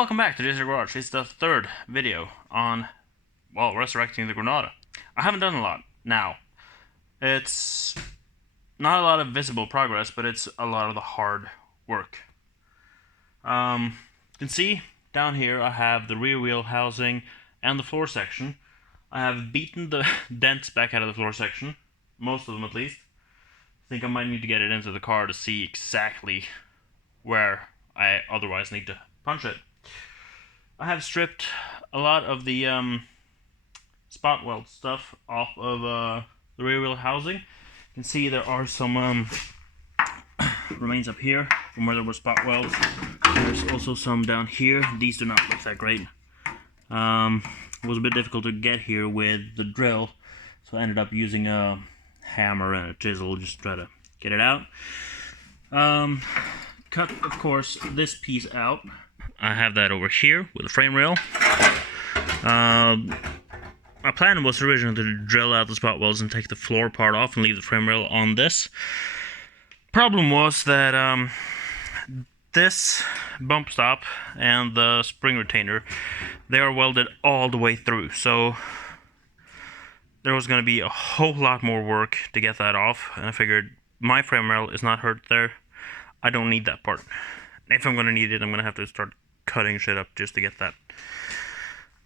welcome back to Desert Garage. It's the third video on, well, resurrecting the Granada. I haven't done a lot now. It's not a lot of visible progress, but it's a lot of the hard work. You can see down here I have the rear wheel housing and the floor section. I have beaten the dents back out of the floor section, most of them at least. I think I might need to get it into the car to see exactly where I otherwise need to punch it. I have stripped a lot of the Spotwelds stuff off of the rear wheel housing. You can see there are some remains up here from where there were Spotwelds. There's also some down here. These do not look that great. It was a bit difficult to get here with the drill, so I ended up using a hammer and a chisel just to try to get it out. Cut, of course, this piece out. I have that over here with a frame rail. My plan was originally to drill out the Spotwelds and take the floor part off and leave the frame rail on this. Problem was that this bump stop and the spring retainer, they are welded all the way through, so there was going to be a whole lot more work to get that off, and I figured my frame rail is not hurt there. I don't need that part. If I'm going to need it, I'm going to have to start cutting shit up just to get that.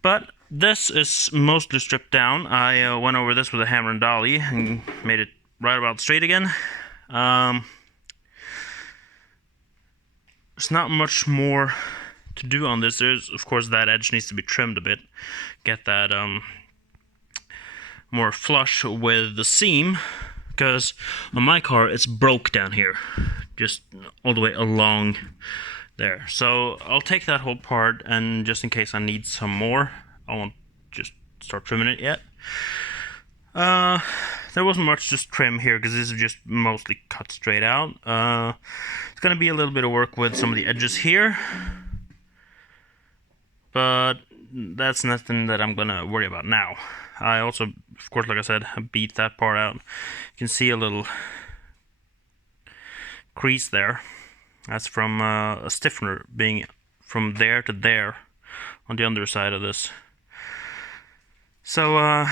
But this is mostly stripped down. I went over this with a hammer and dolly and made it right about straight again. There's not much more to do on this. There's, of course, that edge needs to be trimmed a bit. Get that more flush with the seam, because on my car it's broke down here, just all the way along there. So I'll take that whole part, and just in case I need some more, I won't just start trimming it yet. There wasn't much to trim here because this is just mostly cut straight out. It's going to be a little bit of work with some of the edges here, but that's nothing that I'm going to worry about now. I also, of course, like I said, beat that part out. You can see a little crease there. That's from a stiffener being from there to there on the underside of this. So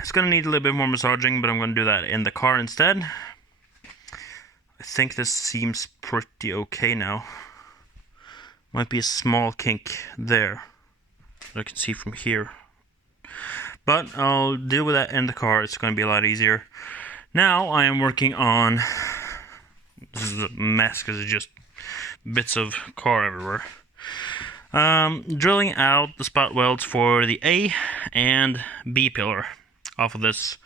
it's going to need a little bit more massaging, but I'm going to do that in the car instead. I think this seems pretty okay now. Might be a small kink there that I can see from here. But I'll deal with that in the car. It's going to be a lot easier. Now I am working on... This is a mess because it's just bits of car everywhere. Drilling out the Spotwelds for the A and B pillar off of this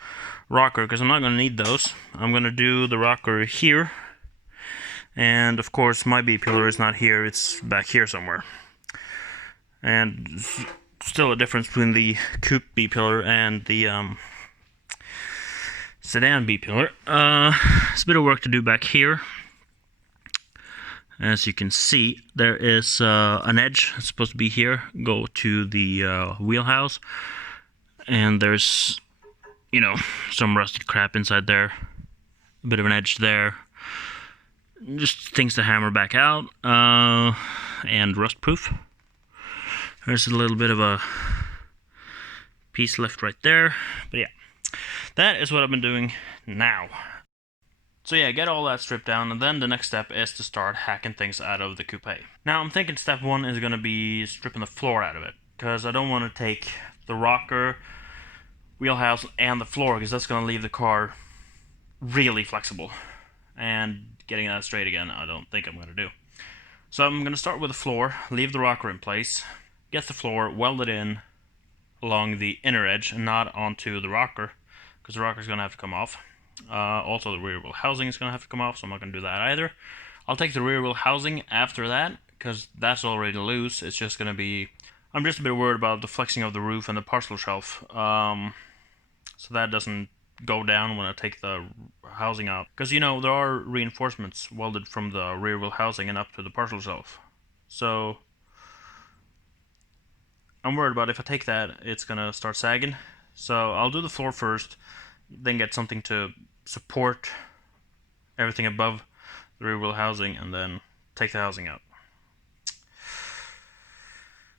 rocker, because I'm not going to need those. I'm going to do the rocker here, and of course my B pillar is not here, it's back here somewhere. And still a difference between the coupe B pillar and the sedan B pillar. It's a bit of work to do back here. As you can see, there is an edge that's supposed to be here, go to the wheelhouse, and there's, you know, some rusted crap inside there, a bit of an edge there, just things to hammer back out, and rust proof. There's a little bit of a piece left right there, but yeah, that is what I've been doing now. So yeah, get all that stripped down, and then the next step is to start hacking things out of the coupe. Now I'm thinking step one is going to be stripping the floor out of it, because I don't want to take the rocker, wheelhouse, and the floor, because that's going to leave the car really flexible. And getting that straight again, I don't think I'm going to do. So I'm going to start with the floor, leave the rocker in place, get the floor welded in along the inner edge and not onto the rocker, because the rocker is going to have to come off. Also the rear wheel housing is going to have to come off, so I'm not going to do that either. I'll take the rear wheel housing after that, because that's already loose. It's just going to be... I'm just a bit worried about the flexing of the roof and the parcel shelf, so that doesn't go down when I take the housing out. Because, you know, there are reinforcements welded from the rear wheel housing and up to the parcel shelf. So I'm worried about if I take that, it's going to start sagging. So I'll do the floor first, then get something to support everything above the rear wheel housing, and then take the housing out.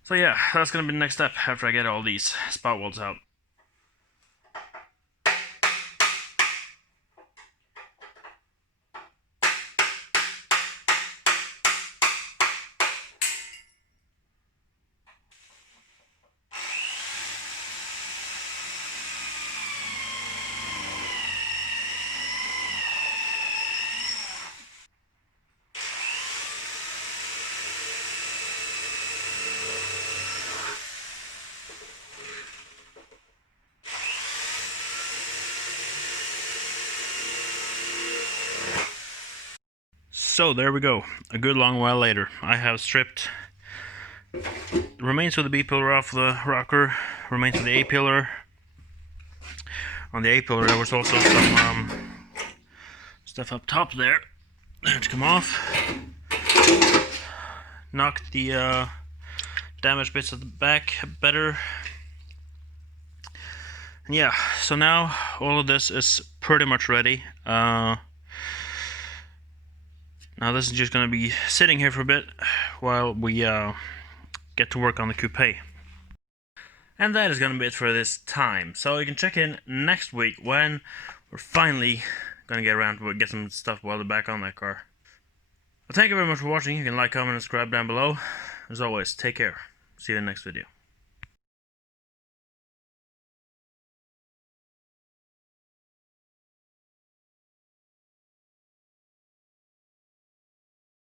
So yeah, that's gonna be the next step after I get all these Spotwelds out. So there we go. A good long while later, I have stripped the remains of the B pillar off the rocker, remains of the A pillar. On the A pillar, there was also some stuff up top there that had to come off. Knocked the damaged bits at the back better. And yeah, so now all of this is pretty much ready. Now this is just going to be sitting here for a bit while we get to work on the coupe. And that is going to be it for this time. So you can check in next week when we're finally going to get around to get some stuff welded back on that car. Well, thank you very much for watching. You can like, comment, and subscribe down below. As always, take care. See you in the next video.